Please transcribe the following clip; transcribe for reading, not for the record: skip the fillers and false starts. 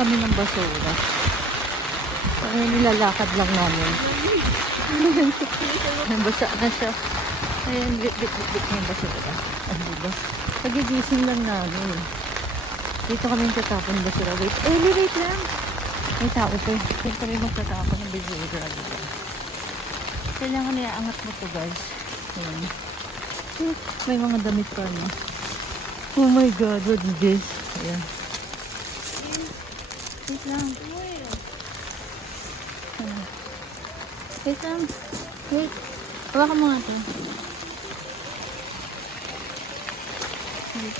kami ng basura. Kaya nilalakad lang namin. Nabasa na siya. Ayan, bit na yung basura. Ano diba? Pagigising lang namin. Dito kami tatapon ng basura. Wait, wait lang. May tao pa eh. Dito kami magtatapon ng basura. Diba? Kailangan na iangat mo to guys. Ayan. May mga damit pa no. Oh my god, what is this? Ayan. Wait lang. Wait lang. Wait. Hawakan mo nga ito. Wait.